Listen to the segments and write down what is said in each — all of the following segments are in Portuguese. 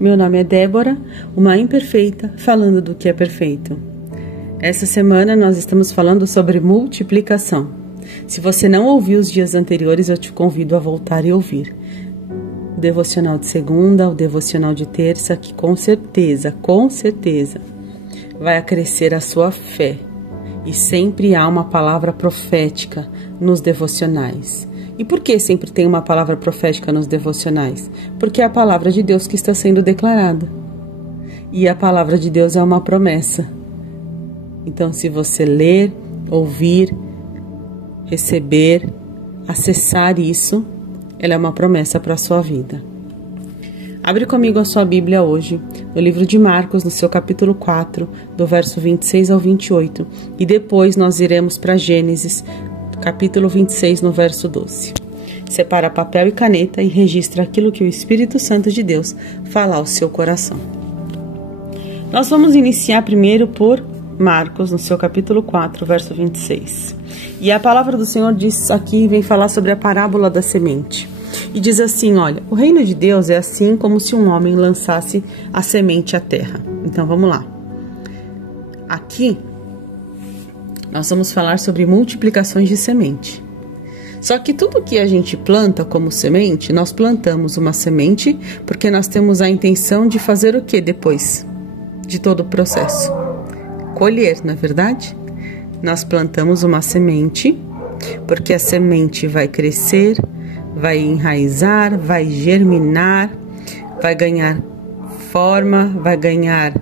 Meu nome é Débora, uma imperfeita falando do que é perfeito. Essa semana nós estamos falando sobre multiplicação. Se você não ouviu os dias anteriores, eu te convido a voltar e ouvir. O devocional de segunda, o devocional de terça, que com certeza vai acrescer a sua fé. E sempre há uma palavra profética nos devocionais. E por que sempre tem uma palavra profética nos devocionais? Porque é a palavra de Deus que está sendo declarada. E a palavra de Deus é uma promessa. Então, se você ler, ouvir, receber, acessar isso, ela é uma promessa para a sua vida. Abre comigo a sua Bíblia hoje, no livro de Marcos, no seu capítulo 4, do verso 26 ao 28. E depois nós iremos para Gênesis, capítulo 26, no verso 12. Separa papel e caneta e registra aquilo que o Espírito Santo de Deus fala ao seu coração. Nós vamos iniciar primeiro por Marcos, no seu capítulo 4, verso 26. E a palavra do Senhor diz aqui, vem falar sobre a parábola da semente. E diz assim, olha, o reino de Deus é assim como se um homem lançasse a semente à terra. Então vamos lá. Aqui nós vamos falar sobre multiplicações de semente. Só que tudo que a gente planta como semente, nós plantamos uma semente porque nós temos a intenção de fazer o que depois de todo o processo? Colher, não é verdade? Nós plantamos uma semente porque a semente vai crescer, vai enraizar, vai germinar, vai ganhar forma, vai ganhar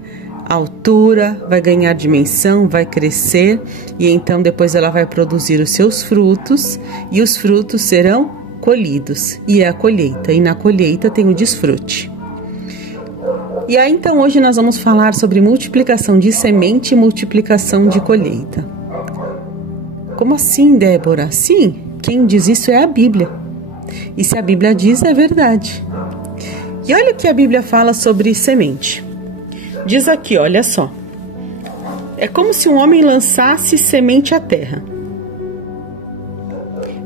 altura, vai ganhar dimensão, vai crescer e então depois ela vai produzir os seus frutos e os frutos serão colhidos e é a colheita e na colheita tem o desfrute. E aí então hoje nós vamos falar sobre multiplicação de semente e multiplicação de colheita. Como assim, Débora? Sim, quem diz isso é a Bíblia. E se a Bíblia diz, é verdade. E olha o que a Bíblia fala sobre semente. Diz aqui, olha só. É como se um homem lançasse semente à terra.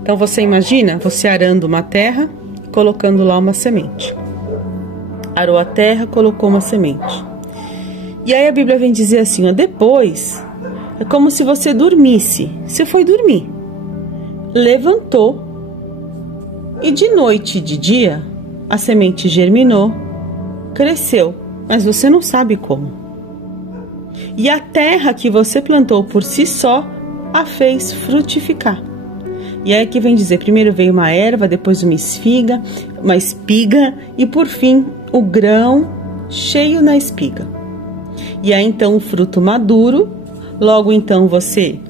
Então você imagina você arando uma terra, colocando lá uma semente. Arou a terra, colocou uma semente. E aí a Bíblia vem dizer assim, ó, depois é como se você dormisse. Você foi dormir. Levantou. E de noite e de dia, a semente germinou, cresceu, mas você não sabe como. E a terra que você plantou por si só, a fez frutificar. E aí que vem dizer, primeiro veio uma erva, depois uma espiga, e por fim o grão cheio na espiga. E aí então o fruto maduro, logo então você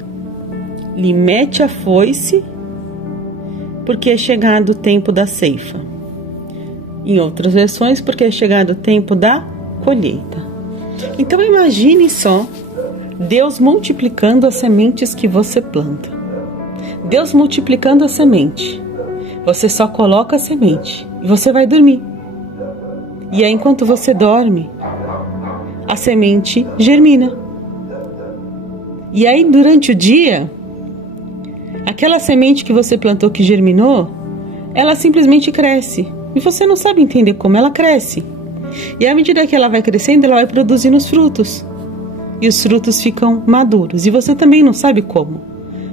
lhe mete a foice, porque é chegado o tempo da ceifa. Em outras versões, porque é chegado o tempo da colheita. Então imagine só Deus multiplicando as sementes que você planta. Deus multiplicando a semente. Você só coloca a semente e você vai dormir. E aí enquanto você dorme, a semente germina. E aí durante o dia, aquela semente que você plantou que germinou, ela simplesmente cresce. E você não sabe entender como ela cresce. E à medida que ela vai crescendo, ela vai produzindo os frutos. E os frutos ficam maduros. E você também não sabe como.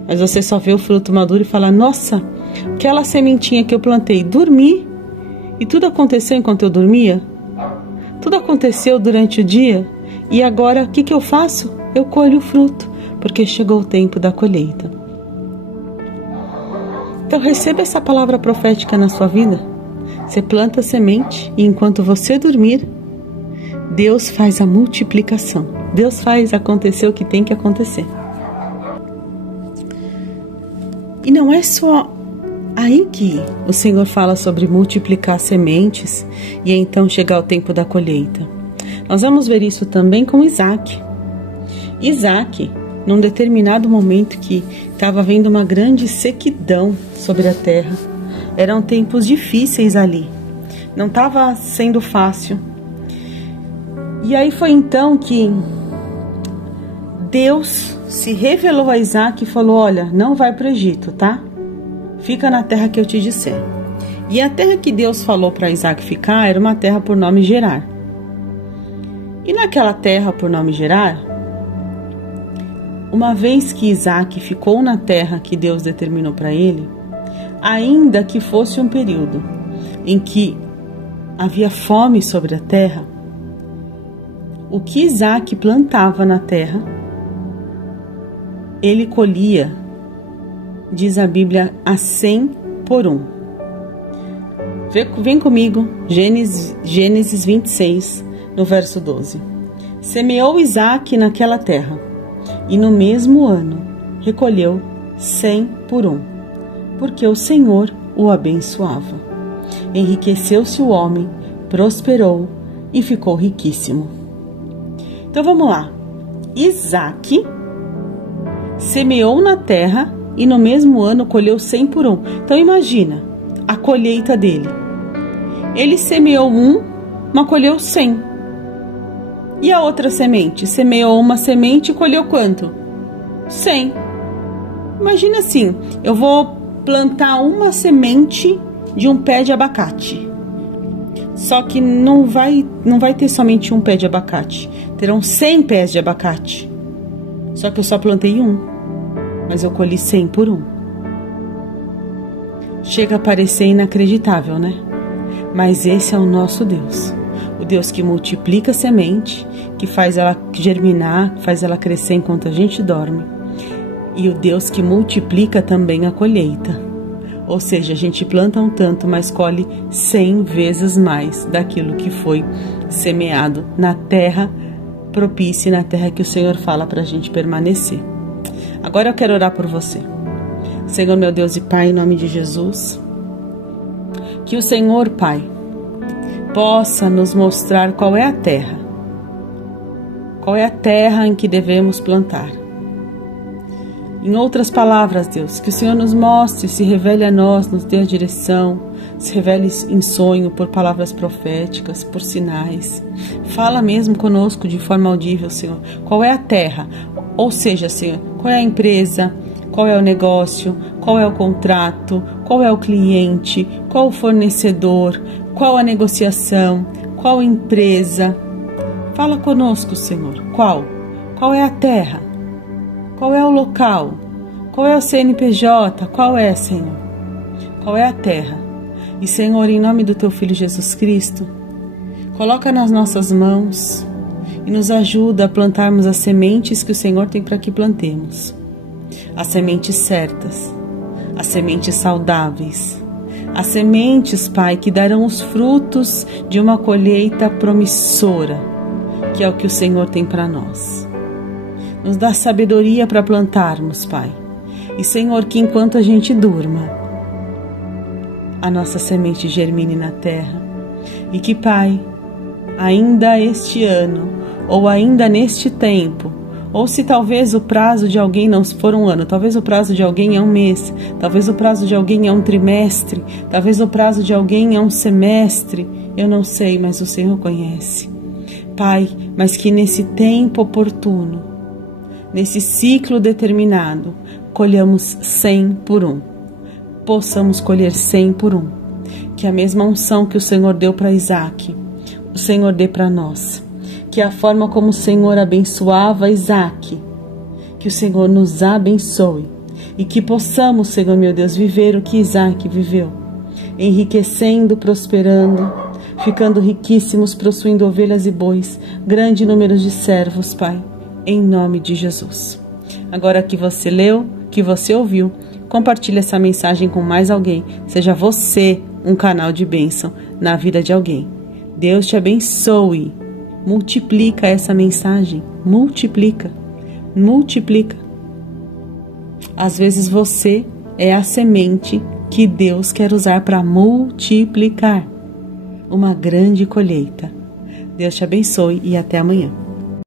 Mas você só vê o fruto maduro e fala, nossa, aquela sementinha que eu plantei, dormi. E tudo aconteceu enquanto eu dormia. Tudo aconteceu durante o dia. E agora, o que eu faço? Eu colho o fruto. Porque chegou o tempo da colheita. Então receba essa palavra profética na sua vida. Você planta a semente e enquanto você dormir, Deus faz a multiplicação. Deus faz acontecer o que tem que acontecer. E não é só aí que o Senhor fala sobre multiplicar sementes e então chegar o tempo da colheita. Nós vamos ver isso também com Isaac. Isaac, num determinado momento que estava havendo uma grande sequidão sobre a terra. Eram tempos difíceis ali. Não estava sendo fácil. E aí foi então que Deus se revelou a Isaac e falou, olha, não vai para o Egito, tá? Fica na terra que eu te disser. E a terra que Deus falou para Isaac ficar era uma terra por nome Gerar. E naquela terra por nome Gerar, uma vez que Isaac ficou na terra que Deus determinou para ele, ainda que fosse um período em que havia fome sobre a terra, o que Isaac plantava na terra, ele colhia, diz a Bíblia, a 100 por 1. Vem comigo, Gênesis 26, no verso 12. Semeou Isaac naquela terra, e no mesmo ano recolheu 100 por 1, porque o Senhor o abençoava. Enriqueceu-se o homem, prosperou e ficou riquíssimo. Então vamos lá. Isaac semeou na terra e no mesmo ano colheu 100 por 1. Então imagina a colheita dele. Ele semeou 1, mas colheu 100. E a outra semente? Semeou uma semente e colheu quanto? 100. Imagina assim, eu vou plantar uma semente de um pé de abacate. Só que não vai ter somente um pé de abacate. Terão 100 pés de abacate. Só que eu só plantei um, mas eu colhi 100 por 1. Chega a parecer inacreditável, né? Mas esse é o nosso Deus. O Deus que multiplica a semente, que faz ela germinar, faz ela crescer enquanto a gente dorme. E o Deus que multiplica também a colheita. Ou seja, a gente planta um tanto, mas colhe 100 vezes mais daquilo que foi semeado na terra propícia, na terra que o Senhor fala para a gente permanecer. Agora eu quero orar por você. Senhor, meu Deus e Pai, em nome de Jesus, que o Senhor, Pai, possa nos mostrar qual é a terra em que devemos plantar. Em outras palavras, Deus, que o Senhor nos mostre, se revele a nós, nos dê a direção, se revele em sonho, por palavras proféticas, por sinais. Fala mesmo conosco de forma audível, Senhor. Qual é a terra? Ou seja, Senhor, qual é a empresa? Qual é o negócio? Qual é o contrato? Qual é o cliente? Qual o fornecedor? Qual a negociação? Qual a empresa? Fala conosco, Senhor. Qual? Qual é a terra? Qual é o local? Qual é o CNPJ? Qual é, Senhor? Qual é a terra? E, Senhor, em nome do Teu Filho Jesus Cristo, coloca nas nossas mãos e nos ajuda a plantarmos as sementes que o Senhor tem para que plantemos. As sementes certas, as sementes saudáveis, as sementes, Pai, que darão os frutos de uma colheita promissora, que é o que o Senhor tem para nós. Nos dá sabedoria para plantarmos, Pai. E, Senhor, que enquanto a gente durma, a nossa semente germine na terra. E que, Pai, ainda este ano, ou ainda neste tempo, ou se talvez o prazo de alguém não for um ano, talvez o prazo de alguém é um mês, talvez o prazo de alguém é um trimestre, talvez o prazo de alguém é um semestre, eu não sei, mas o Senhor conhece. Pai, mas que nesse tempo oportuno, nesse ciclo determinado, colhamos 100 por 1. Possamos colher 100 por 1. Que a mesma unção que o Senhor deu para Isaac, o Senhor dê para nós. Que a forma como o Senhor abençoava Isaac, que o Senhor nos abençoe. E que possamos, Senhor meu Deus, viver o que Isaac viveu. Enriquecendo, prosperando, ficando riquíssimos, possuindo ovelhas e bois, grande número de servos, Pai. Em nome de Jesus. Agora que você leu, que você ouviu, compartilhe essa mensagem com mais alguém. Seja você um canal de bênção na vida de alguém. Deus te abençoe. Multiplica essa mensagem. Multiplica. Multiplica. Às vezes você é a semente que Deus quer usar para multiplicar uma grande colheita. Deus te abençoe e até amanhã.